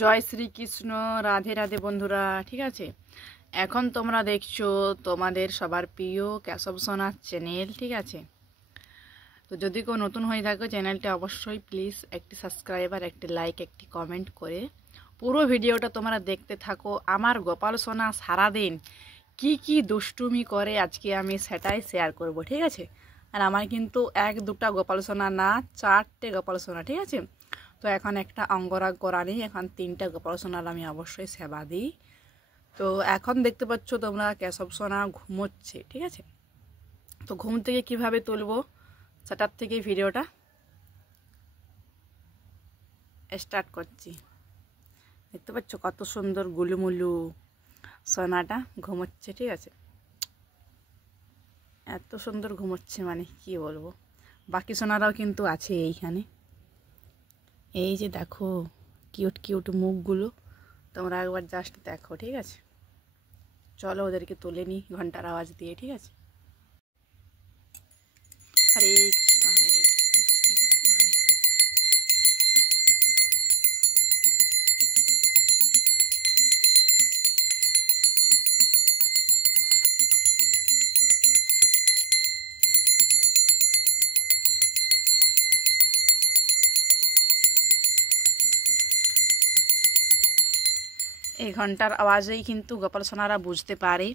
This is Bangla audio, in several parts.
জয় শ্রীকৃষ্ণ। রাধে রাধে বন্ধুরা। ঠিক আছে, এখন তোমরা দেখছো তোমাদের সবার প্রিয় কেশব সোনার চ্যানেল। ঠিক আছে, তো যদি কেউ নতুন হয়ে থাকো চ্যানেলটা অবশ্যই প্লিজ একটি সাবস্ক্রাইবার, একটি লাইক, একটি কমেন্ট করে পুরো ভিডিওটা তোমরা দেখতে থাকো। আমার গোপাল সোনা সারাদিন কি কি দুষ্টুমি করে আজকে আমি সেটাই শেয়ার করব। ঠিক আছে, আর আমার কিন্তু এক দুটা গোপাল সোনা না, 4টে গোপাল সোনা। ঠিক আছে, তো এখন একটা অঙ্গরাগ করা নেই, এখন 3টা গোপাল সোনার আমি অবশ্যই সেবা দিই। তো এখন দেখতে পাচ্ছ তোমরা কেশব সোনা ঘুমোচ্ছে। ঠিক আছে, তো ঘুম থেকে কিভাবে তুলবো সেটার থেকে ভিডিওটা স্টার্ট করছি। দেখতে পাচ্ছ কত সুন্দর গুলুমুলু সোনাটা ঘুমোচ্ছে। ঠিক আছে, এত সুন্দর ঘুমোচ্ছে মানে কি বলবো। বাকি সোনারাও কিন্তু আছে এইখানে। এই যে দেখো কিউট কিউট মুখগুলো, তোমরা একবার জাস্ট দেখো। ঠিক আছে, চলো ওদেরকে তুলে নিই ঘন্টার আওয়াজ দিয়ে। ঠিক আছে, হরে কৃষ্ণ হরে কৃষ্ণ কৃষ্ণ কৃষ্ণ হরে। এই ঘন্টার আওয়াজেই কিন্তু গোপাল সোনারা বুঝতে পারে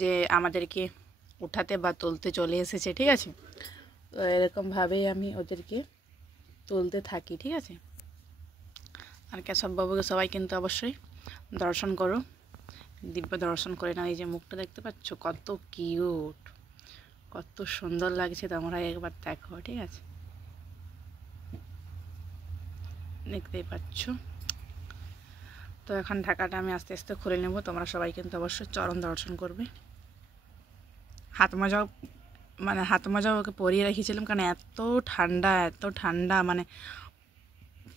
যে আমাদেরকে উঠাতে বা তুলতে চলে এসেছে। ঠিক আছে, তো এরকমভাবেই আমি ওদেরকে তুলতে থাকি। ঠিক আছে, আর কেশব বাবুকে সবাই কিন্তু অবশ্যই দর্শন করো, দিব্য দর্শন করে নাও। এই যে মুখটা দেখতে পাচ্ছ কত কিউট, কত সুন্দর লাগছে, তোমরা একবার দেখো। ঠিক আছে, দেখতেই পাচ্ছ। তো এখন ঢাকাটা আমি আস্তে আস্তে খুলে নেব। তোমরা সবাই কিন্তু অবশ্যই চরণ দর্শন করবে। হাত মোজাও হাত মোজাও ওকে পরিয়ে রেখেছিলাম, কারণ এত ঠান্ডা মানে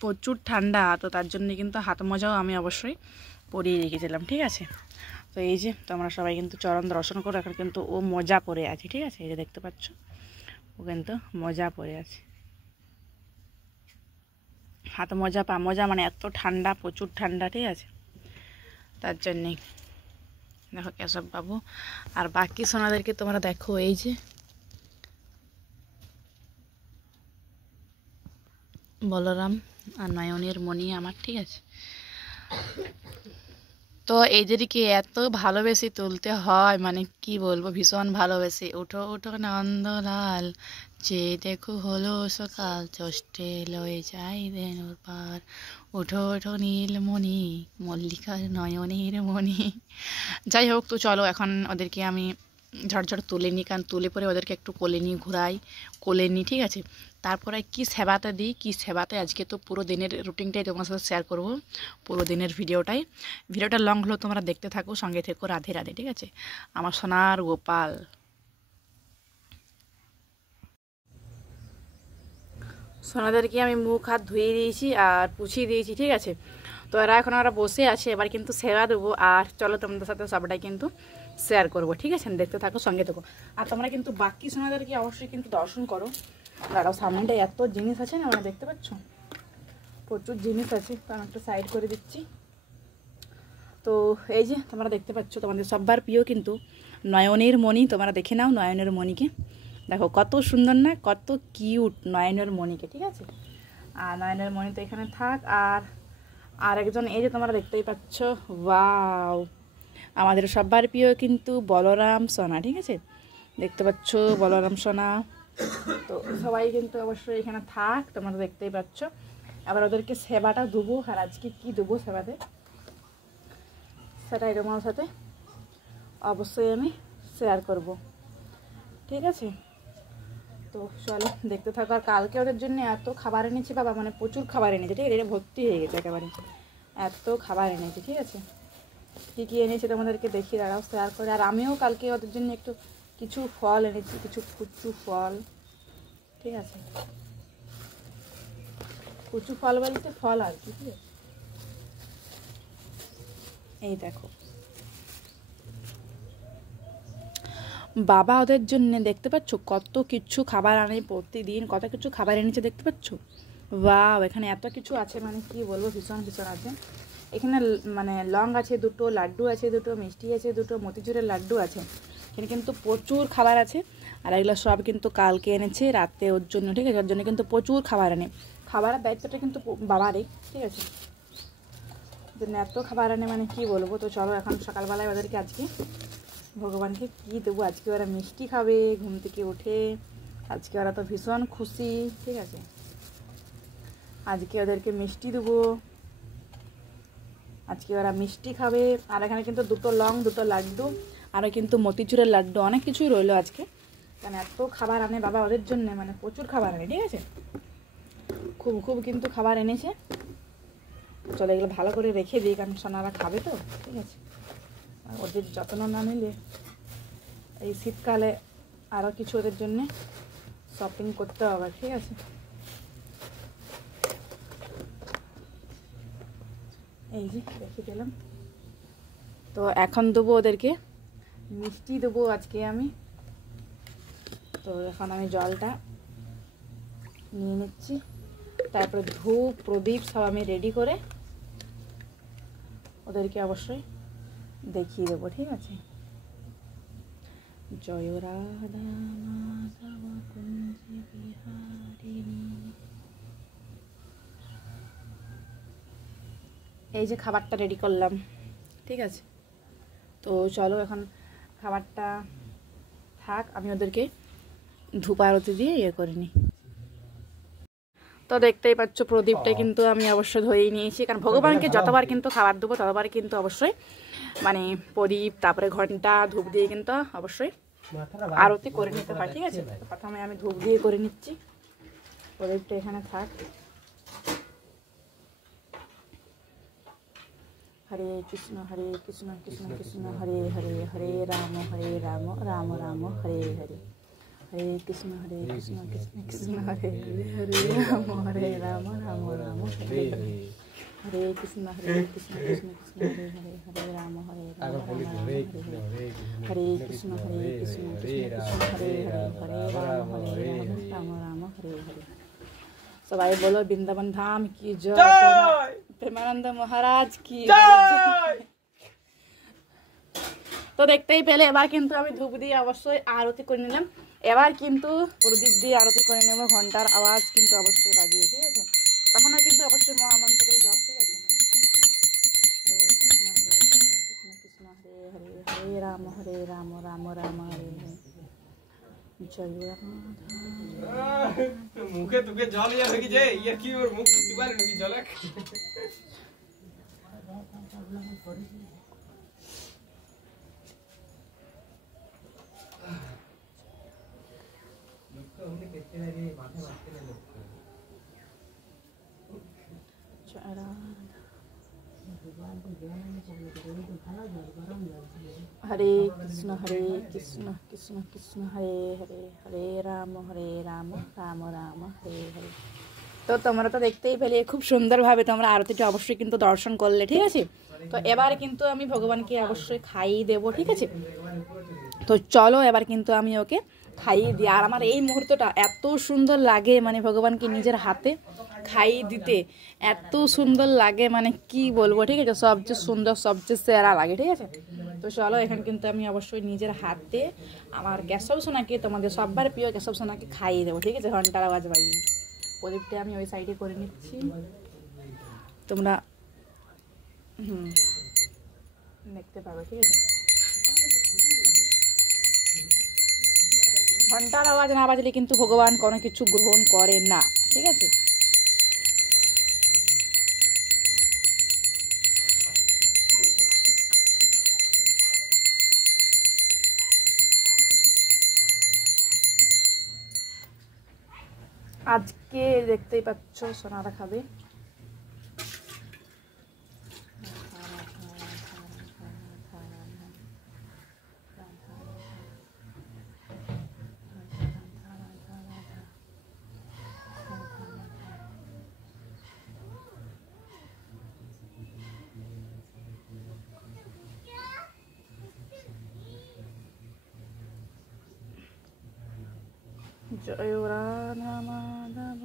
প্রচুর ঠান্ডা, তো তার জন্য কিন্তু হাত মোজাও আমি অবশ্যই পরিয়ে রেখেছিলাম। ঠিক আছে, তো এই যে তোমরা সবাই কিন্তু চরণ দর্শন করো। এখন কিন্তু ও মোজা পরে আছে। ঠিক আছে, এই যে দেখতে পাচ্ছ ও কিন্তু মোজা পরে আছে। হাত মোজা পা মোজা মানে এত ঠান্ডা, প্রচুর ঠান্ডা। ঠিক আছে, তার জন্যেই দেখো কেশব বাবু আর বাকি সোনাদেরকে তোমরা দেখো। এই যে বলরাম আর নয়নের মণি আমার। ঠিক আছে, তো এদেরকে এত ভালোবেসে তুলতে হয় মানে কি বলবো, ভীষণ ভালোবেসে। উঠো উঠো নন্দলাল, যে দেখো হলো সকাল, চষ্টে লয়ে যাই দেনুর পার, উঠো ওঠো নীলমণি, মল্লিকার নয়নের মণি। যাই হোক, তো চলো এখন ওদেরকে আমি ঝটঝট তুলে নিই, কারণ তুলে পরে ওদেরকে একটু কোলে নিয়ে ঘুরাই, কোলে নিই। ঠিক আছে, তারপরে কি সেবাতে দিই, কি সেবাতে আজকে তো পুরো দিনের রুটিনটাই তোমার সাথে শেয়ার করব, পুরো দিনের ভিডিওটা লং হলো, তোমরা দেখতে থাকো, সঙ্গে থেকো। রাধে রাধে। ঠিক আছে, আমার সোনার গোপাল। সোনাদেরকে আমি মুখ হাত ধুয়ে দিয়েছি আর পুছিয়ে দিয়েছি। ঠিক আছে, তো এখন ওরা বসে আছে, এবার কিন্তু সেবা দেবো। আর চলো তোমাদের সাথে সবটাই কিন্তু শেয়ার করবো। ঠিক আছে, দেখতে থাকো, সঙ্গে থাকো। আর তোমরা কিন্তু বাকি সোনাদেরকে অবশ্যই কিন্তু দর্শন করো। দাঁড়াও, সামনেটায় এত জিনিস আছে না, মানে দেখতে পাচ্ছ প্রচুর জিনিস আছে, তো আমি একটা সাইড করে দিচ্ছি। তো এই যে তোমরা দেখতে পাচ্ছ তোমাদের সবার প্রিয় কিন্তু নয়নের মণি। তোমরা দেখে নাও নয়নের মণিকে, দেখো কত সুন্দর না, কত কিউট নয়নের মণিকে। ঠিক আছে, আর নয়নের মণি তো এখানে থাক। আর একজন এই যে তোমরা দেখতেই পাচ্ছ, ওয়াও, আমাদের সবার প্রিয় কিন্তু বলরাম সোনা। ঠিক আছে, দেখতে পাচ্ছ বলরাম সোনা। তো সবাই কিন্তু অবশ্যই এখানে থাক, তোমরা দেখতেই পাচ্ছ। আবার ওদেরকে সেবাটা দেবো, আর আজকে কী দেবো সেবাতে সেটাই তোমার সাথে অবশ্যই আমি শেয়ার করব। ঠিক আছে, তো চলো দেখতে থাকো। আর কালকে ওদের জন্য এত খাবার এনেছি বাবা, মানে প্রচুর খাবার এনেছে। ঠিক আছে, এটা ভর্তি হয়ে গেছে একেবারে, এত খাবার এনেছে। ঠিক আছে, কী কী এনেছে তোমাদেরকে দেখি, দাঁড়াও শেয়ার করে। আর আমিও কালকে ওদের জন্য একটু কিছু ফল এনেছি, কিছু কুচু ফল। ঠিক আছে, কুচু ফল বলতে ফল আর কি। ঠিক আছে, এই দেখো বাবা ওদের জন্য দেখতে পাচ্ছ কত কিছু খাবার আনে, প্রতিদিন কত কিছু খাবার এনেছে দেখতে পাচ্ছ। ওয়াও, এখানে এত কিছু আছে মানে কি বলবো, ভীষণ ভীষণ আছে। এখানে মানে লং আছে দুটো, লাড্ডু আছে দুটো, মিষ্টি আছে দুটো, মতিচুরের লাড্ডু আছে। এখানে কিন্তু প্রচুর খাবার আছে। আর এগুলো সব কিন্তু কালকে এনেছে রাতে ওর জন্য, ঠিক আছে? ওর জন্য কিন্তু প্রচুর খাবার আনে। খাবারের দায়িত্বটা কিন্তু বাবারই, ঠিক আছে? এত খাবার আনে মানে কি বলবো। তো চলো এখন সকালবেলায় ওদেরকে আজকে ভগবানকে কী দেবো। আজকে ওরা মিষ্টি খাবে ঘুম থেকে উঠে। আজকে ওরা তো ভীষণ খুশি, ঠিক আছে? আজকে ওদেরকে মিষ্টি দেবো, আজকে ওরা মিষ্টি খাবে। আর এখানে কিন্তু দুটো লং, দুটো লাড্ডু, আরও কিন্তু মতিচুরের লাড্ডু, অনেক কিছুই রইলো আজকে। কারণ এত খাবার আনে বাবা ওদের জন্য, মানে প্রচুর খাবার আনে, ঠিক আছে? খুব খুব কিন্তু খাবার এনেছে। চলো এগুলো ভালো করে রেখে দিই, কারণ সোনারা খাবে তো, ঠিক আছে? আর ওদের যত্ন না নিলে এই শীতকালে আরও কিছু ওদের জন্যে শপিং করতে হবে, ঠিক আছে? এই যে রেখে দিলাম। তো এখন দেবো ওদেরকে মিষ্টি, দেবো আজকে আমি। তো এখন আমি জলটা নিয়ে নিচ্ছি, তারপরে ধূপ প্রদীপ সব আমি রেডি করে ওদেরকে অবশ্যই দেখিয়ে দেবো, ঠিক আছে? জয় রাধা মাধব কুঞ্জ বিহারিণী। এই যে খাবারটা রেডি করলাম, ঠিক আছে? তো চলো এখন খাবারটা থাক, আমি ওদেরকে ধূপ আরতি দিয়ে ইয়ে করে নিই। তো দেখতেই পাচ্ছ প্রদীপটা কিন্তু আমি অবশ্যই ধরেই নিয়েছি, কারণ ভগবানকে যতবার কিন্তু খাবার দেবো ততবার কিন্তু অবশ্যই মানে প্রদীপ, তারপরে ঘন্টা, ধূপ দিয়ে কিন্তু অবশ্যই আরতি করে নিতে হয়, ঠিক আছে? প্রথমে আমি ধূপ দিয়ে করে নিচ্ছি। প্রদীপটা এখানে থাক। হরে কৃষ্ণ কৃষ্ণ কৃষ্ণ হরে হরে, হরে রাম রাম রাম হরে হরে, হরে কৃষ্ণ কৃষ্ণ কৃষ্ণ হরে হরে, হরে রাম রাম রাম হরে হরে, হরে কৃষ্ণ কৃষ্ণ কৃষ্ণ হরে হরে, হরে রাম রাম রাম হরে হরে, হরে কৃষ্ণ কৃষ্ণ কৃষ্ণ হরে হরে, হরে রাম রাম রাম হরে হরে। সবাই বলো বৃন্দাবন ধাম কি জয়, প্রেমানন্দ মহারাজ কি জয়। তো দেখতেই পেলে এবার কিন্তু আমি ধূপ দিয়ে অবশ্যই আরতি করে নিলাম। এবার কিন্তু প্রদীপ দিয়ে আরতি করে নেব, ঘন্টার আওয়াজ কিন্তু অবশ্যই বাজিয়ে, ঠিক আছে? তখনও কিন্তু অবশ্যই মহামন্ত্রেই জপ, ঠিক আছে? কৃষ্ণ হরে হরে, হরে রাম রাম রাম হরে হরে, জয় মুখে তোকে জল ইয়া নাকি যে ইয়া কি ওর মুখ চিবালে নাকি জলে হরে কৃষ্ণ কৃষ্ণ কৃষ্ণ হরে হরে, হরে রাম রাম রাম হরে হরে। তো তোমরা তো দেখতেই পেলে খুব সুন্দরভাবে তোমরা আরতিটা অবশ্যই কিন্তু দর্শন করলে, ঠিক আছে? তো এবার কিন্তু আমি ভগবানকে অবশ্যই খাইয়ে দেবো, ঠিক আছে? তো চলো এবার কিন্তু আমি ওকে খাইয়ে দিই। আর আমার এই মুহূর্তটা এত সুন্দর লাগে, মানে ভগবানকে নিজের হাতে খাইয়ে দিতে এত সুন্দর লাগে, মানে কি বলবো, ঠিক আছে? সবচেয়ে সুন্দর, সবচেয়ে সেরা লাগে, ঠিক আছে? তো চলো এখানে কিন্তু আমি অবশ্যই নিজের হাতে আমার কেশব সোনাকে, তোমাদের সবার প্রিয় কেশব সোনাকে খাইয়ে দেবো, ঠিক আছে? ঘন্টার আওয়াজ বাজিয়ে। প্রদীপটা আমি ওই সাইডে করে নিচ্ছি, তোমরা দেখতে পাবে, ঠিক আছে? ঘন্টার আওয়াজ না বাজলে কিন্তু ভগবান কোনো কিছু গ্রহণ করে না, ঠিক আছে? আজকে দেখতেই পাচ্ছ সোনারা খাবে। জয় রাধা মাধব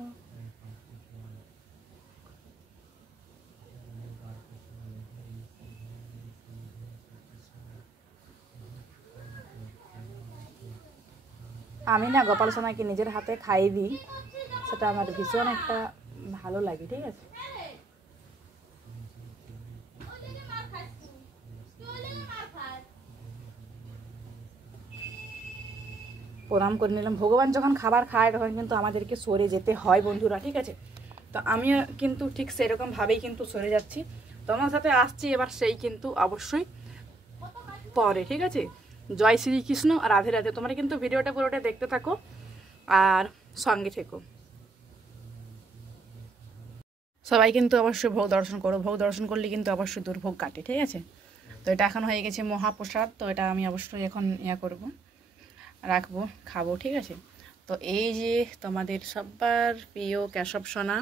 আমি না গোপাল সোনাকে নিজের হাতে খাইয়ে দিই, সেটা আমার ভীষণ একটা ভালো লাগে, ঠিক আছে। প্রণাম করে নিলাম। ভগবান যখন খাবার খায় তখন কিন্তু আমাদেরকে সরে যেতে হয় বন্ধুরা, ঠিক আছে। তো আমি কিন্তু ঠিক সেরকমভাবেই কিন্তু সরে যাচ্ছি, তোমার সাথে আসছি এবার সেই কিন্তু অবশ্যই পরে, ঠিক আছে। জয় শ্রীকৃষ্ণ, রাধে রাধে। তোমরা কিন্তু ভিডিওটা পুরোটা দেখতে থাকো আর সঙ্গে থেকো। সবাই কিন্তু অবশ্যই ভোগ দর্শন করো, ভোগ দর্শন করলে কিন্তু অবশ্যই দুর্ভোগ কাটে, ঠিক আছে। তো এটা এখন হয়ে গেছে মহাপ্রসাদ, তো এটা আমি অবশ্যই এখন করব, রাখবো, খাবো, ঠিক আছে। তো এই যে তোমাদের সবার প্রিয় কেশব সোনা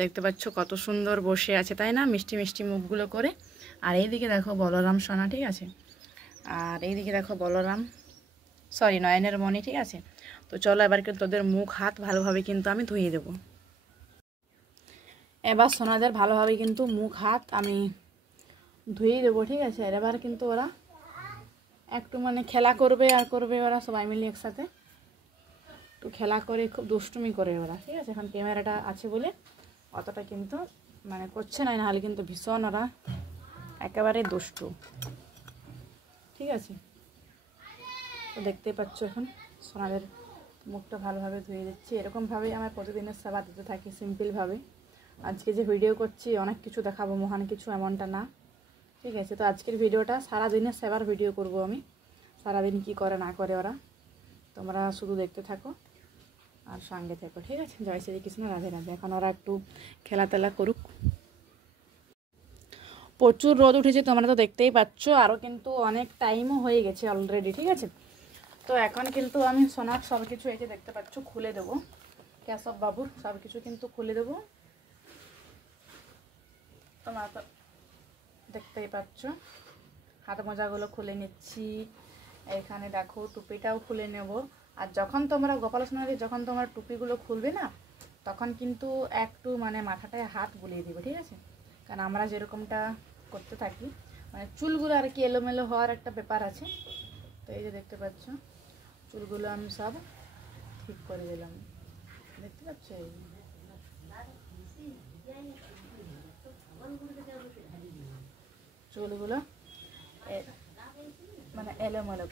দেখতে পাচ্ছ কত সুন্দর বসে আছে, তাই না, মিষ্টি মিষ্টি মুখগুলো করে। আর এইদিকে দেখো বলরাম সোনা, ঠিক আছে। আর এইদিকে দেখো বলরাম, সরি নয়নের মণি, ঠিক আছে। তো চলো এবার কিন্তু তোদের মুখ হাত ভালোভাবে কিন্তু আমি ধুয়ে দেবো। এবার সোনাদের ভালোভাবে কিন্তু মুখ হাত আমি ধুয়ে দেবো, ঠিক আছে। এবার কিন্তু ওরা একটু মানে খেলা করবে আর করবে, ওরা সবাই মিলে একসাথে একটু খেলা করে, খুব দুষ্টুমি করে ওরা, ঠিক আছে। এখন ক্যামেরাটা আছে বলে অতটা কিন্তু মানে করছে না, নাহলে কিন্তু ভীষণ ওরা একেবারে দুষ্টু, ঠিক আছে। তো দেখতেই পাচ্ছ এখন সোনাদের মুখটা ভালোভাবে ধুয়ে দিচ্ছি। এরকমভাবেই আমার প্রতিদিনের সেবা দিতে থাকি সিম্পলভাবে। আজকে যে ভিডিও করছি অনেক কিছু দেখাবো, মহান কিছু এমনটা না, ঠিক আছে। তো আজকের ভিডিওটা সারাদিনের সেবার ভিডিও করব আমি, সারাদিন কি করে না করে ওরা, তোমরা শুধু দেখতে থাকো আর সঙ্গে থেকো, ঠিক আছে। জয় শ্রীকৃষ্ণ, রাধে রাধে। এখন ওরা একটু খেলাতেলা করুক। প্রচুর রোদ উঠেছে, তোমরা তো দেখতেই পাচ্ছ, আরও কিন্তু অনেক টাইমও হয়ে গেছে অলরেডি, ঠিক আছে। তো এখন কিন্তু আমি সোনার সব কিছু এই যে দেখতে পাচ্ছ খুলে দেবো, কেশব বাবুর সব কিছু কিন্তু খুলে দেবো, তোমরা তো দেখতেই পাচ্ছ। হাত মোজাগুলো খুলে নিচ্ছি, এখানে দেখো টুপিটাও খুলে নেব। আর যখন তোমরা গোপাল সোনাদের যখন তোমার টুপিগুলো খুলবে না, তখন কিন্তু একটু মানে মাথাটায় হাত বুলিয়ে দিবে, ঠিক আছে। কারণ আমরা যেরকমটা করতে থাকি, মানে চুলগুলো আর কি এলোমেলো হওয়ার একটা ব্যাপার আছে। তো এই যে দেখতে পাচ্ছ চুলগুলো আমি সব ঠিক করে দিলাম, দেখতে পাচ্ছ। চুলগুলো মানে এলোমেলো,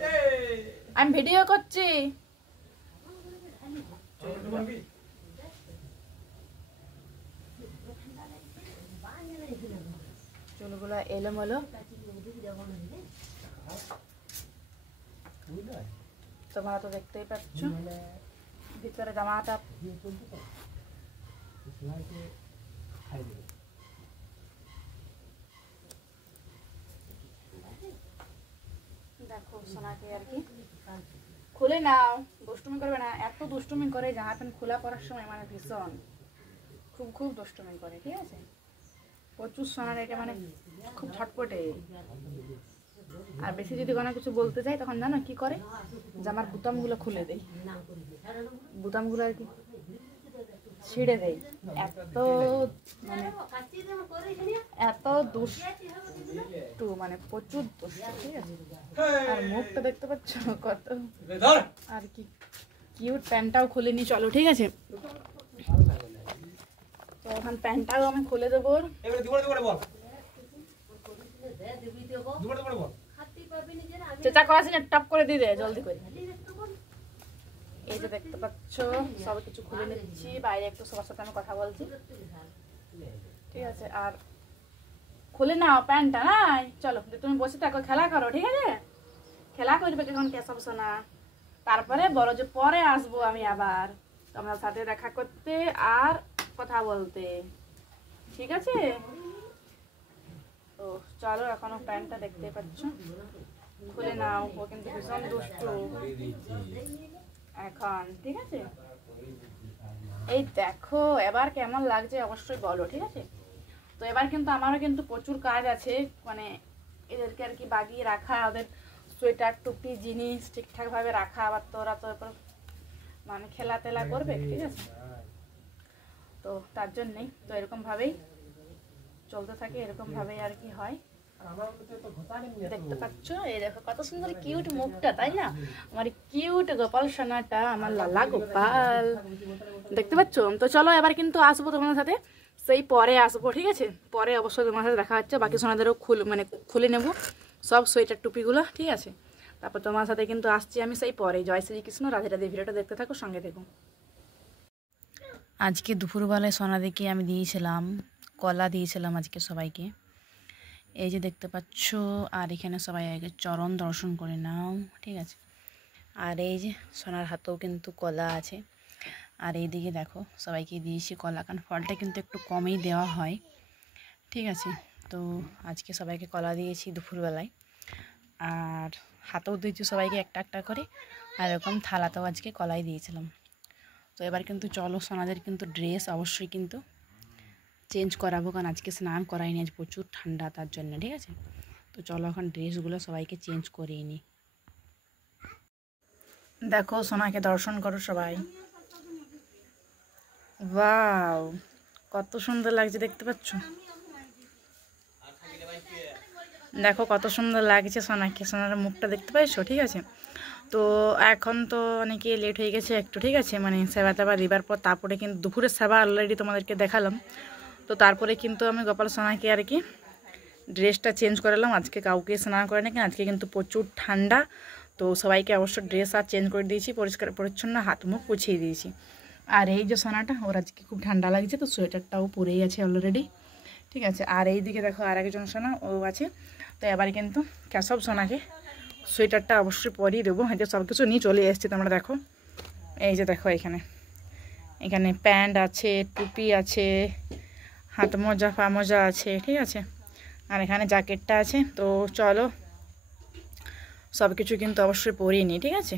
আমি ভিডিও করছি। চুলগুলো এলোমেলো, তোমরা তো দেখতেই পাচ্ছ। ভিতরে জামাটা দেখো সোনাকে আর কি খুলে নাও, দুষ্টুমি করবে না। এত দুষ্টুমি করে জামা প্যান্ট খোলা করার সময়, মানে ভীষণ খুব দুষ্টুমি করে, ঠিক আছে। প্রচুর সোনার এটা মানে খুব ছটপটে। আর বেশি যদি কোনো কিছু বলতে চাই তখন জানো কি করে, জামার বুতামগুলো খুলে দেয়, বুতামগুলো আর কি ছিঁড়ে দেয়। এত মানে এত দুষ্টু, মানে প্রচুর দুষ্টু, ঠিক আছে। আর মুখটা দেখতে পাচ্ছ কত আর কি কিউট। প্যান্টটাও খুলে নি, চলো, ঠিক আছে। তো এখন প্যান্টটাও আমি খুলে দেবো। চেষ্টা করাছি না, টপ করে দিয়ে দে জলদি করে। এই যে দেখতে পাচ্ছ সব কিছু খুলে নিচ্ছি, বাইরে একটু সবার সাথে আমি কথা বলছি, ঠিক আছে। আর খুলে নাও প্যান্টটা, নাই চলো তুমি বসে থাকো, খেলা করো, ঠিক আছে। খেলা করবে এখন কেশব সোনা, তারপরে বলো যে পরে আসবো আমি আবার তোমার সাথে দেখা করতে আর কথা বলতে, ঠিক আছে। তো চলো এখনো প্যান্টটা দেখতে পাচ্ছ খুলে নাও, ও কিন্তু ভীষণ দুষ্টু এখন, ঠিক আছে। এই দেখো এবার কেমন লাগছে অবশ্যই বলো, ঠিক আছে। তো এবার কিন্তু আমারও কিন্তু প্রচুর কাজ আছে, মানে এদেরকে আর কি বাগিয়ে রাখা, ওদের সোয়েটার টুপি জিনিস ঠিকঠাক ভাবে রাখা, আবার তো ওরা তো এরপর মানে খেলা টেলা করবে, ঠিক আছে। তো তার জন্যই তো এরকম ভাবেই চলতে থাকে, এরকম ভাবেই আর কি হয়। দেখতে পাচ্ছ, এই দেখো কত সুন্দর কিউট মুখটা, তাই না? আমার কিউট গোপাল সোনাটা, আমার লালা গোপাল, দেখতে পাচ্ছ? তো চলো এবার কিন্তু আসবো তোমাদের সাথে, সেই পরে আসবো, ঠিক আছে? পরে অবশ্যই তোমার সাথে দেখা হচ্ছে, বাকি সোনাদেরও খুলে নেবো সব সোয়েটার টুপিগুলো, ঠিক আছে? তারপর তোমার সাথে কিন্তু আসছি আমি সেই পরে। জয় শ্রীকৃষ্ণ, রাধে রাধে। ভিডিওটা দেখতে থাকো, সঙ্গে দেখো। আজকে দুপুরবেলায় সোনাদেরকে আমি দিয়েছিলাম কলা, দিয়েছিলাম আজকে সবাইকে, এই যে দেখতে পাচ্ছ। আর এখানে সবাই আগে চরণ দর্শন করে নাও, ঠিক আছে? আর এই যে সোনার হাতেও কিন্তু কলা আছে। আর এইদিকে দেখো সবাইকে দিয়েছি কলা, কারণ ফলটা কিন্তু একটু কমই দেওয়া হয়, ঠিক আছে? তো আজকে সবাইকে কলা দিয়েছি দুপুরবেলায়, আর হাতেও দিয়েছি সবাইকে একটা একটা করে, আর এরকম থালাতেও আজকে কলাই দিয়েছিলাম। তো এবার কিন্তু চলো, সোনাদের কিন্তু ড্রেস অবশ্যই কিন্তু চেঞ্জ করাবো, কারণ আজকে স্নান করাইনি, আজ প্রচুর ঠান্ডা তার জন্য, ঠিক আছে? তো চলো এখন ড্রেসগুলো সবাইকে চেঞ্জ করিয়ে নিই। দেখো সোনাকে দর্শন করো সবাই। ওয়াও, কত সুন্দর লাগছে, দেখতে পাচ্ছ? দেখো কত সুন্দর লাগছে সোনাকে, সোনার মুখটা দেখতে পাইছো, ঠিক আছে? তো এখন তো অনেকে লেট হয়ে গেছে একটু, ঠিক আছে? মানে সেবা টেবা দিবার পর তারপরে কিন্তু দুপুরের সেবা অলরেডি তোমাদেরকে দেখালাম। তো তারপরে কিন্তু আমি গোপাল সোনাকে আর কি ড্রেসটা চেঞ্জ করালাম। আজকে কাউকে স্নান করে নাকি, আজকে কিন্তু প্রচুর ঠান্ডা, তো সবাইকে অবশ্য ড্রেস আর চেঞ্জ করে দিয়েছি, পরিষ্কার পরিচ্ছন্ন হাত মুখ পুছিয়ে দিয়েছি। আর এই যে সোনাটা, ওর আজকে খুব ঠান্ডা লাগছে, তো সোয়েটারটাও পরেই আছে অলরেডি, ঠিক আছে? আর এই দিকে দেখো আর একজন সোনা ও আছে। তো এবার কিন্তু কেশব সোনাকে সোয়েটারটা অবশ্যই পরিয়ে দেবো। হয়তো সব কিছু নিয়ে চলে এসেছি, তোমরা দেখো। এই যে দেখো এখানে প্যান্ট আছে, টুপি আছে, হাত মোজা পা মোজা আছে, ঠিক আছে? আর এখানে জ্যাকেটটা আছে। তো চলো সব কিছু কিন্তু অবশ্যই পরিয়ে নিই, ঠিক আছে?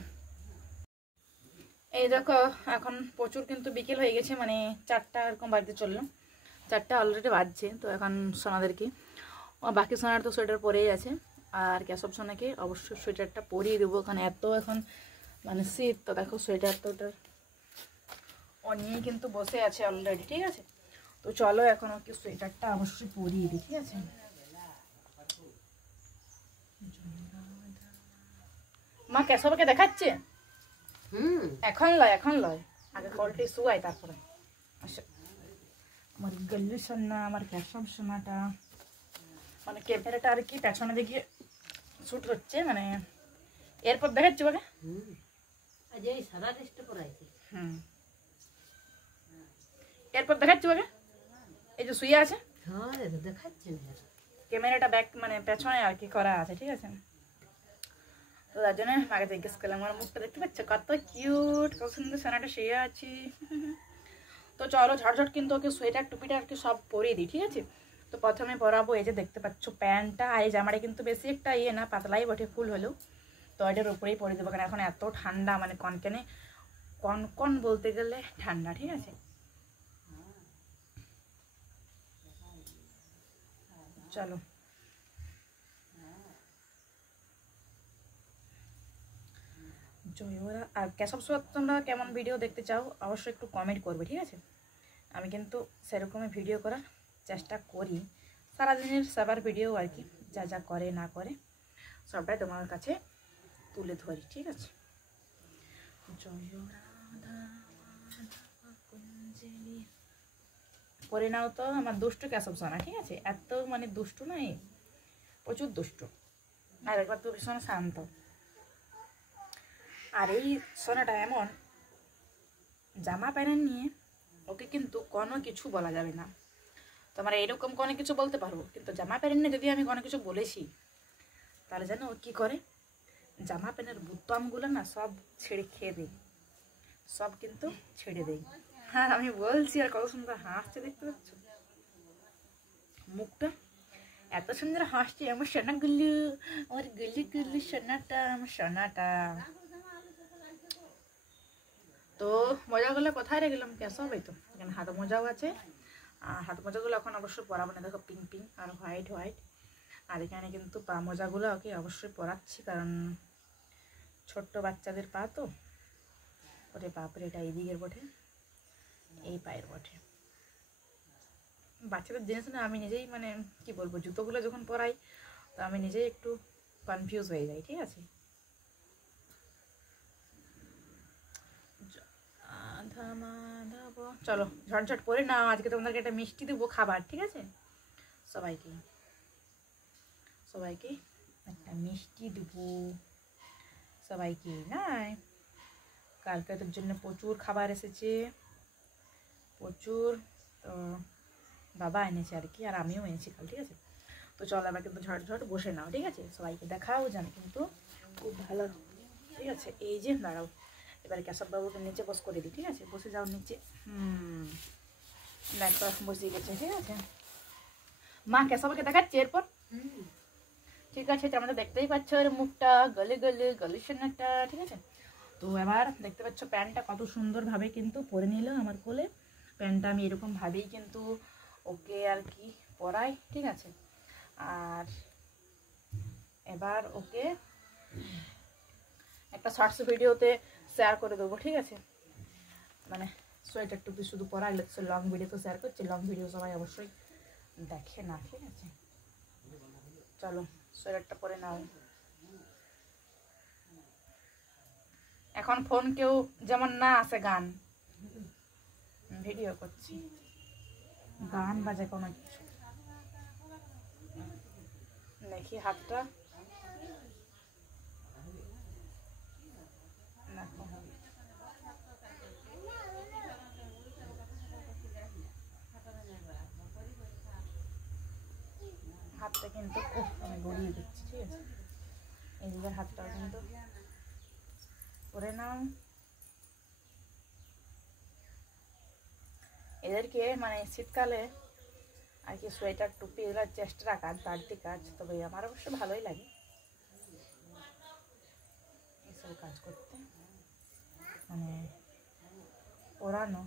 এই দেখো এখন প্রচুর কিন্তু বিকেল হয়ে গেছে, মানে 4টা এরকম বাড়িতে চললো, 4টা অলরেডি বাজছে। তো এখন সোনাদেরকে, বাকি সোনার তো সোয়েটার পরেই আছে, আর কেশব সোনাকে অবশ্যই সোয়েটারটা পরিয়ে দেবো, কারণ এত এখন মানে শীত। তো দেখো সোয়েটার তো ওটার ও নিয়েই কিন্তু বসে আছে অলরেডি, ঠিক আছে? তো চলো এখন ওকে সোয়েটারটা অবশ্যই পরিয়ে দিই, ঠিক আছে? মা কেশবকে দেখাচ্ছে? এখন লয়, আগে কলটি শুয়াই তারপরে। আচ্ছা, আমার গল্লু সোনা, আমার কেশব সোনাটা, মানে ক্যামেরাটা আর কি পেছনে দিকে শুট হচ্ছে, মানে এরপর দেখাচ্ছি ওকে। এরপর দেখাচ্ছি ওকে, এই যে শুয়ে আছে, ক্যামেরাটা ব্যাক মানে পেছনে আর কি করা আছে, ঠিক আছে? তো তার জন্য আগে জিজ্ঞেস করলাম। আমার মুখটা দেখতে পাচ্ছ কত কিউট, কত সুন্দর সোনাটা শুয়ে আছি। তো চলো ঝটঝট কিন্তু ওকে সোয়েটার টুপিটা আর কি সব পরিয়ে দিই, ঠিক আছে? তো প্রথমে পরাবো এই যে দেখতে পাচ্ছ প্যান্টটা, আর এই জামাটা কিন্তু বেশি একটা ইয়ে না, পাতলাই বটে ফুল হলেও, তো এটার উপরেই পরিয়ে দেবো, কারণ এখন এত ঠান্ডা, মানে কনকনে কনকন বলতে গেলে ঠান্ডা, ঠিক আছে? চলো জয়রা। আর কেশব সোয়াদ তোমরা কেমন ভিডিও দেখতে চাও অবশ্যই একটু কমেন্ট করবে, ঠিক আছে? আমি কিন্তু সেরকমই ভিডিও করার চেষ্টা করি, সারাদিনের সবার ভিডিও আর কি, যা যা করে না করে সবটাই তোমার কাছে তুলে ধরি, ঠিক আছে? জয় রাধা কুঞ্জলি পরে নাও তো আমার দুষ্টু কেশব সোনা, ঠিক আছে? এত মানে দুষ্টু নাই, প্রচুর দুষ্টু, আর একবার তো ভীষণ শান্ত। আর এই সোনাটা এমন, জামা প্যান্ট নিয়ে ওকে কিন্তু কোনো কিছু বলা যাবে না। তোমার এরকম কোনো কিছু বলতে পারবো, কিন্তু জামা প্যান্ট নিয়ে যদি আমি কোনো কিছু বলেছি, তাহলে জানো ও কী করে, জামা প্যান্টের বুতামগুলো না সব ছেড়ে খেয়ে দেয়, সব কিন্তু ছেড়ে দেয়। হ্যাঁ আমি বলছি, আর কত সুন্দর হাসছে দেখতে পাচ্ছ মুখটা, এত সুন্দর হাসছে আমার সোনাগুলো, আমার গুলি গুলি সোনাটা, আমার সোনাটা। তো মোজাগুলো কোথায় রেখেলাম কেসব, এই তো এখানে হাত মোজাও আছে, আর হাত মোজাগুলো এখন অবশ্যই পরাবো না, দেখো পিঙ্ক পিঙ্ক আর হোয়াইট হোয়াইট। আর এখানে কিন্তু পা মোজাগুলো ওকে অবশ্যই পরাচ্ছি, কারণ ছোট্ট বাচ্চাদের পা তো, ওরে বাপরে, এটা এই দিকের বটে, এই পায়ের বটে। বাচ্চাদের জিনিস না আমি নিজেই মানে কি বলবো, জুতোগুলো যখন পরাই তো আমি নিজেই একটু কনফিউজ হয়ে যাই, ঠিক আছে। চলো ঝটঝট করে নাও, আজকে তোমাদেরকে একটা মিষ্টি দেবো খাবার, ঠিক আছে। সবাইকে সবাইকে একটা মিষ্টি দেবো সবাইকে, নাই কালকে তোর জন্য প্রচুর খাবার এসেছে, প্রচুর। তো বাবা এনেছে আর কি, আর আমিও এনেছি কাল, ঠিক আছে। তো চলো এবার কিন্তু ঝটঝট বসে নাও, ঠিক আছে। সবাইকে দেখাও জানি কিন্তু খুব ভালো, ঠিক আছে। এই যে দাঁড়াও, এবার কেশববাবুকে নিচে বস করে দিই, ঠিক আছে। বসে যাও নিচে। দেখো বসে গেছে, ঠিক আছে। মা কেশবকে দেখাচ্ছে এরপর, ঠিক আছে। তো আমাদের দেখতেই পাচ্ছ ওর মুখটা, গলে গলে গলিশনটা, ঠিক আছে। তো এবার দেখতে পাচ্ছ প্যান্টটা কত সুন্দরভাবে কিন্তু পরে নিল আমার কোলে। প্যান্টটা আমি এরকমভাবেই কিন্তু ওকে আর কি পরাই, ঠিক আছে। আর এবার ওকে একটা শর্টস ভিডিওতে শেয়ার করে দেবো, ঠিক আছে। মানে সোয়েটার টুপি শুধু পরাই লাগছে, লং ভিডিও তো শেয়ার করছি, লং ভিডিও সবাই অবশ্যই দেখে না, ঠিক আছে। চলো সোয়েটারটা পরে নাও। এখন ফোন কেউ যেমন না আসে, গান ভিডিও করছি, গান বাজে কোনো কিছু। দেখি হাতটা, দেখো হাতটা কিন্তু আমি গড়িয়ে দিচ্ছি, ঠিক আছে। এইদিকের হাতটাও কিন্তু করে নাও। এদেরকে মানে শীতকালে আর কি সোয়েটার টুপি এগুলো চেষ্টা কাজ, বাড়তি কাজ, তবে আমার অবশ্য ভালোই লাগে এসব কাজ করতে, মানে পরানো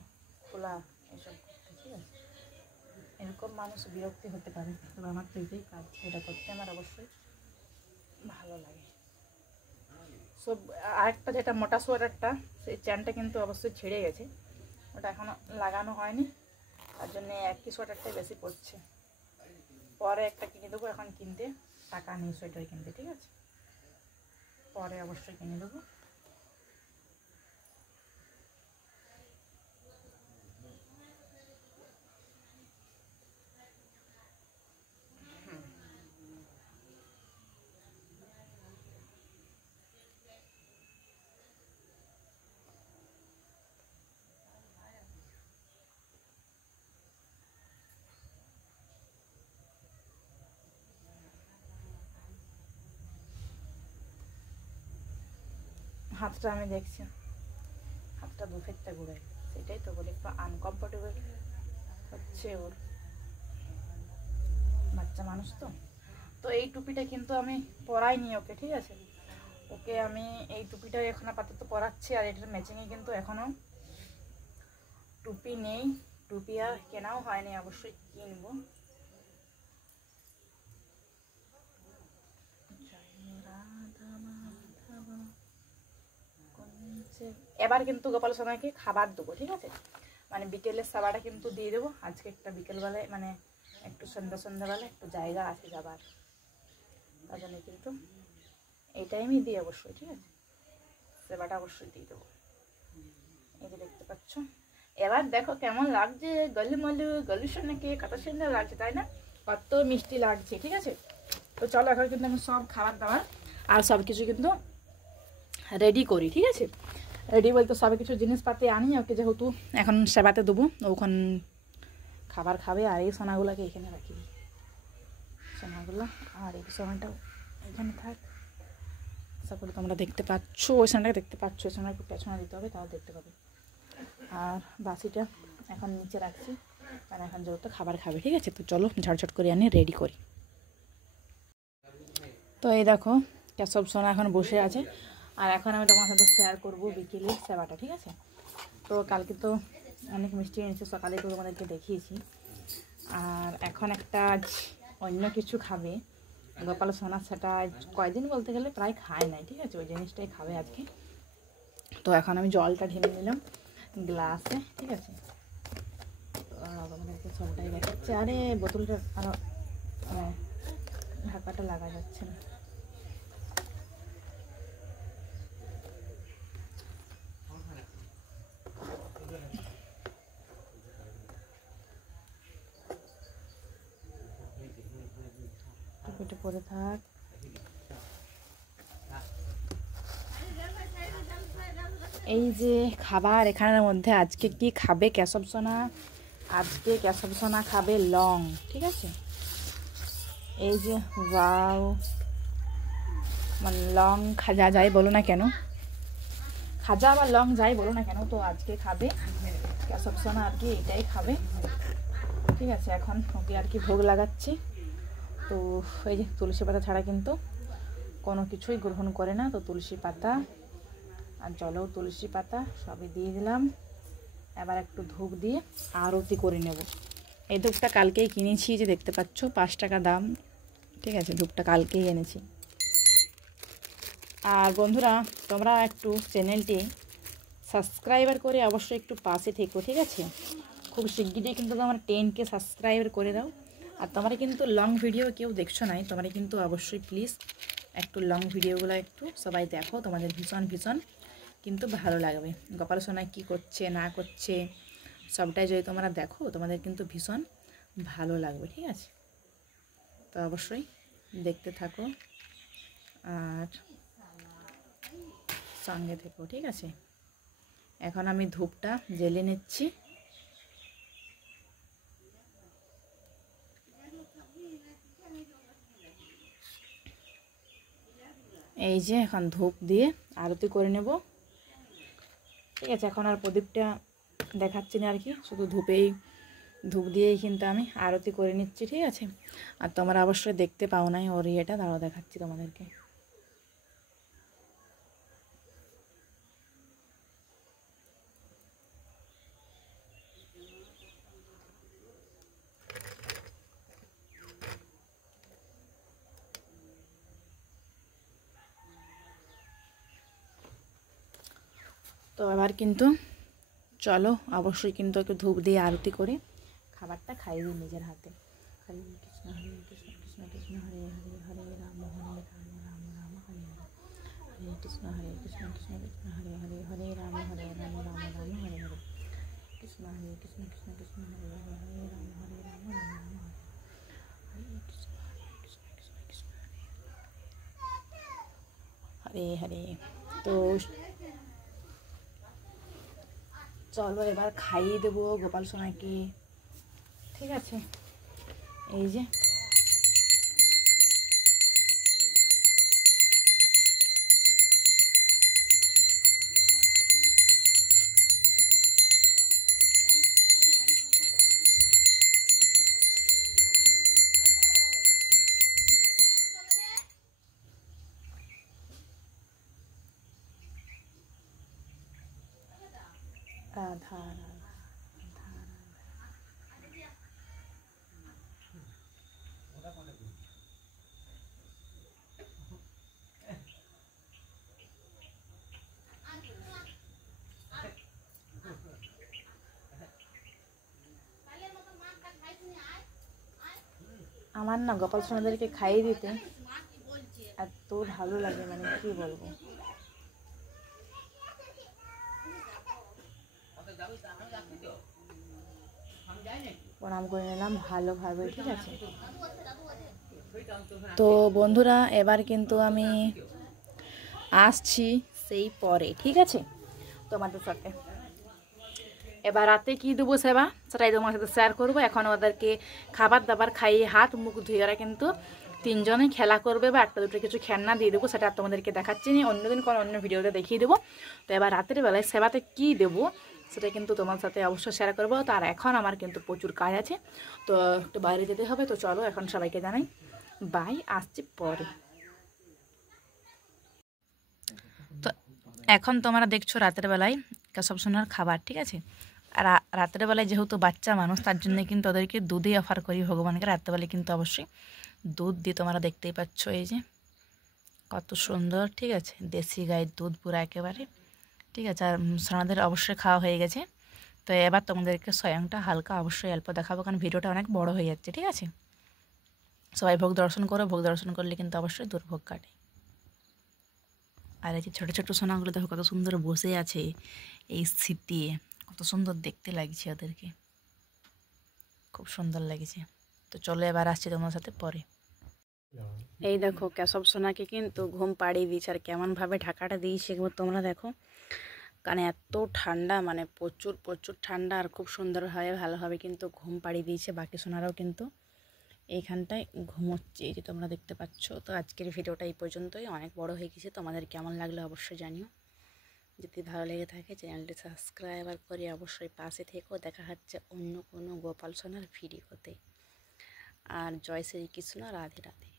খোলা এসব করতে, ঠিক আছে। এরকম মানুষ বিরক্তি হতে পারে, তবে আমার তো এটাই কাজ, এটা করতে আমার অবশ্যই ভালো লাগে। সব আরেকটা যেটা মোটা সোয়েটারটা, সেই চ্যানটা কিন্তু অবশ্যই ছেড়ে গেছে, ওটা এখনো লাগানো হয়নি, তার জন্য একই সোয়েটারটাই বেশি পড়ছে। পরে একটা কিনে দেবো, এখন কিনতে টাকা নেই সোয়েটার কিনতে, ঠিক আছে। পরে অবশ্যই কিনে দেবো। হাতটা আমি দেখছি, হাতটা দুফেরটা ঘুরে, সেটাই তো বলি একটু আনকমফোর্টেবল হচ্ছে ওর, বাচ্চা মানুষ তো। তো এই টুপিটা কিন্তু আমি পরাইনি ওকে, ঠিক আছে। ওকে আমি এই টুপিটা এখন আপাতত পরাচ্ছি, আর এটার ম্যাচিংয়ে কিন্তু এখনো টুপি নেই, টুপি আর কেনাও হয়নি, অবশ্যই কিনবো। এবার কিন্তু গোপাল সোনাকে খাবার দেবো, ঠিক আছে। মানে বিকেলের খাবারটা কিন্তু দিয়ে দেবো আজকে, একটা বিকেলবেলায় মানে একটু সন্ধ্যাবেলা একটু জায়গা আছে যাবার, তার জন্য কিন্তু এই টাইমই দিই অবশ্যই, ঠিক আছে। সেবাটা অবশ্যই দিয়ে দেবো। এই যে দেখতে পাচ্ছ, এবার দেখো কেমন লাগছে, গলিমলু গলিশনাকে কত সুন্দর লাগছে, তাই না? কত মিষ্টি লাগছে, ঠিক আছে। তো চলো এখন কিন্তু আমি সব খাবার দাবার আর সব কিছু কিন্তু রেডি করি, ঠিক আছে। রেডি বলতে সব কিছু জিনিসপাতি আনি ওকে, যেহেতু এখন সেবাতে দেবো, ওখান খাবার খাবে। আর এই সোনাগুলোকে এখানে রাখি দিই, সোনাগুলো, আর এই সোনাটাও এখানে থাক। আশা করি তোমরা দেখতে পাচ্ছ, ওই সোনাটাকে দেখতে পাচ্ছ, ওই সোনাটা একটু পেছনে দিতে হবে, তাহলে দেখতে পাবে। আর বাসিটা এখন নিচে রাখছি, কারণ এখন যেহেতু খাবার খাবে, ঠিক আছে। তো চলো ঝটঝট করে আনি রেডি করি। তো এই দেখো সব সোনা এখন বসে আছে, আর এখন আমি তোমার সাথে শেয়ার করবো বিকেলের সেবাটা, ঠিক আছে। তো কালকে তো অনেক মিষ্টি এনেছে, সকালে তো তোমাদেরকে দেখিয়েছি। আর এখন একটা আজ অন্য কিছু খাবে গোপাল সোনা, সেটা কয়দিন বলতে গেলে প্রায় খায় নাই, ঠিক আছে। ওই জিনিসটাই খাবে আজকে। তো এখন আমি জলটা ঢেলে নিলাম গ্লাসে, ঠিক আছে। তোমাদেরকে সবটাই দেখাচ্ছে। আরে বোতলটা আরও ঢাকনা পোকাটা লাগা যাচ্ছে না। টুপিটা পরে থাক। এই যে খাবার এখানের মধ্যে আজকে কি খাবে কেশব সোনা, আজকে কেশব সোনা খাবে লং, ঠিক আছে। এই যে ওয়াও, মানে লং খাজা যাই বলো না কেন, খাজা বা লং যাই বলো না কেন, তো আজকে খাবে কেশব সোনা আর কি এটাই খাবে, ঠিক আছে। এখন ওকে আর কি ভোগ লাগাচ্ছি। তো এই যে তুলসী পাতা ছাড়া কিন্তু কোনো কিছুই গ্রহণ করে না, তো তুলসী পাতা আর জলেও তুলসী পাতা সবই দিয়ে দিলাম। এবার একটু ধূপ দিয়ে আরতি করে নেব। এই ধূপটা কালকেই কিনেছি, যে দেখতে পাচ্ছ 5 টাকা দাম, ঠিক আছে। ধূপটা কালকেই এনেছি। আর বন্ধুরা তোমরা একটু চ্যানেলটি সাবস্ক্রাইবার করে অবশ্যই একটু পাশে থেকো, ঠিক আছে। খুব শিগগিরই কিন্তু তোমরা 10K সাবস্ক্রাইবার করে দাও। আর তোমরা কিন্তু লং ভিডিও কেউ দেখছো নাই, তোমরা কিন্তু অবশ্যই প্লিজ একটু লং ভিডিওগুলো একটু সবাই দেখো, তোমাদের ভীষণ ভীষণ কিন্তু ভালো লাগবে। গোপাল সোনা কী করছে না করছে সবটাই যদি তোমরা দেখো তোমাদের কিন্তু ভীষণ ভালো লাগবে, ঠিক আছে। তো অবশ্যই দেখতে থাকো আর সঙ্গে থেকো, ঠিক আছে। এখন আমি ধূপটা জ্বেলে নিচ্ছি। এই যে এখন ধূপ দিয়ে আরতি করে নেব, ঠিক আছে। এখন আর প্রদীপটা দেখাচ্ছি না আর কি, শুধু ধূপ দিয়েই কিন্তু আমি আরতি করে নিচ্ছি, ঠিক আছে। আর তোমরা অবশ্যই দেখতে পাও নাই ওর ইয়েটা, দাঁড়াও দেখাচ্ছি তোমাদেরকে। তো এবার কিন্তু চলো অবশ্যই কিন্তু একটু ধূপ দিয়ে আরতি করে খাবারটা খাইয়ে দিই নিজের হাতে। হরে কৃষ্ণ কৃষ্ণ কৃষ্ণ হরে হরে, হরে রাম রাম রাম হরে হরে, হরে কৃষ্ণ কৃষ্ণ কৃষ্ণ হরে হরে, হরে রাম রাম রাম হরে হরে, কৃষ্ণ কৃষ্ণ কৃষ্ণ কৃষ্ণ হরে হরে, হরে রাম রাম রাম হরে, হরে কৃষ্ণ কৃষ্ণ কৃষ্ণ হরে হরে। তো চলো এবার খাইয়ে দেবো গোপাল সোনাকে, ঠিক আছে। এই যে রাধা রাধা আমার না গোপাল সোনাদেরকে খাইয়ে দিতে এত ভালো লাগে, মানে কি বলবো। প্রণাম করে নিলাম ভালোভাবে, ঠিক আছে। তো বন্ধুরা এবার কিন্তু আমি আসছি সেই পরে, ঠিক আছে তোমাদের সাথে। এবার রাতে কী দেবো সেবা সেটাই তোমার সাথে শেয়ার করবো। এখন ওদেরকে খাবার দাবার খাইয়ে হাত মুখ ধুয়ে ওরা কিন্তু 3 জনে খেলা করবে, বা একটা দুটো কিছু খেলনা দিয়ে দেবো, সেটা তোমাদেরকে দেখাচ্ছি না, অন্যদিন কোনো অন্য ভিডিওতে দেখিয়ে দেবো। তো এবার রাতের বেলায় সেবাতে কী দেবো সেটা কিন্তু তোমার সাথে অবশ্যই শেয়ার করবো। তার এখন আমার কিন্তু প্রচুর কাজ আছে, তো একটু বাইরে যেতে হবে। তো চলো এখন সবাইকে জানাই বাই, আসছি পরে। তো এখন তোমরা দেখছো রাতের বেলায় কেশব সোনার খাবার, ঠিক আছে। আর রাতের বেলায় যেহেতু বাচ্চা মানুষ তার জন্য কিন্তু ওদেরকে দুধই অফার করি ভগবানকে। রাত্রেবেলায় কিন্তু অবশ্যই দুধ দিয়ে, তোমরা দেখতেই পাচ্ছ এই যে কত সুন্দর, ঠিক আছে। দেশি গায়ের দুধ পুরো একেবারে, ঠিক আছে। আর সোনাদের অবশ্যই খাওয়া হয়ে গেছে। তো এবার তোমাদেরকে স্বয়ংটা হালকা অবশ্যই অল্প দেখাবো, কারণ ভিডিওটা অনেক বড় হয়ে যাচ্ছে, ঠিক আছে। সবাই ভোগ দর্শন করো, ভোগ দর্শন করলে কিন্তু অবশ্যই দুর্ভোগ কাটে। আর এই যে ছোটো ছোটো সোনাগুলো দেখো কত সুন্দর বসে আছে এই স্মৃতি, কত সুন্দর দেখতে লাগছে ওদেরকে, খুব সুন্দর লাগছে। তো চলো এবার আসছি তোমার সাথে পরে। এই দেখো কেশব সোনাকে কিন্তু ঘুম পাড়িয়ে দিয়েছে, আর কেমনভাবে ঢাকাটা দিয়েছে একবার তোমরা দেখো, কারণ এত ঠান্ডা, মানে প্রচুর প্রচুর ঠান্ডা, আর খুব সুন্দরভাবে ভালোভাবে কিন্তু ঘুম পাড়িয়ে দিয়েছে। বাকি সোনারাও কিন্তু এইখানটায় ঘুমোচ্ছে, এই যে তোমরা দেখতে পাচ্ছ। তো আজকের ভিডিওটা এই পর্যন্তই, অনেক বড় হয়ে গেছে। তোমাদের কেমন লাগলো অবশ্যই জানিও, যদি ভালো লেগে থাকে চ্যানেলটি সাবস্ক্রাইব করে অবশ্যই পাশে থেকো। দেখা হচ্ছে অন্য কোনো গোপাল সোনার ভিডিওতে। আর জয় শ্রীকৃষ্ণ, রাধে রাধে।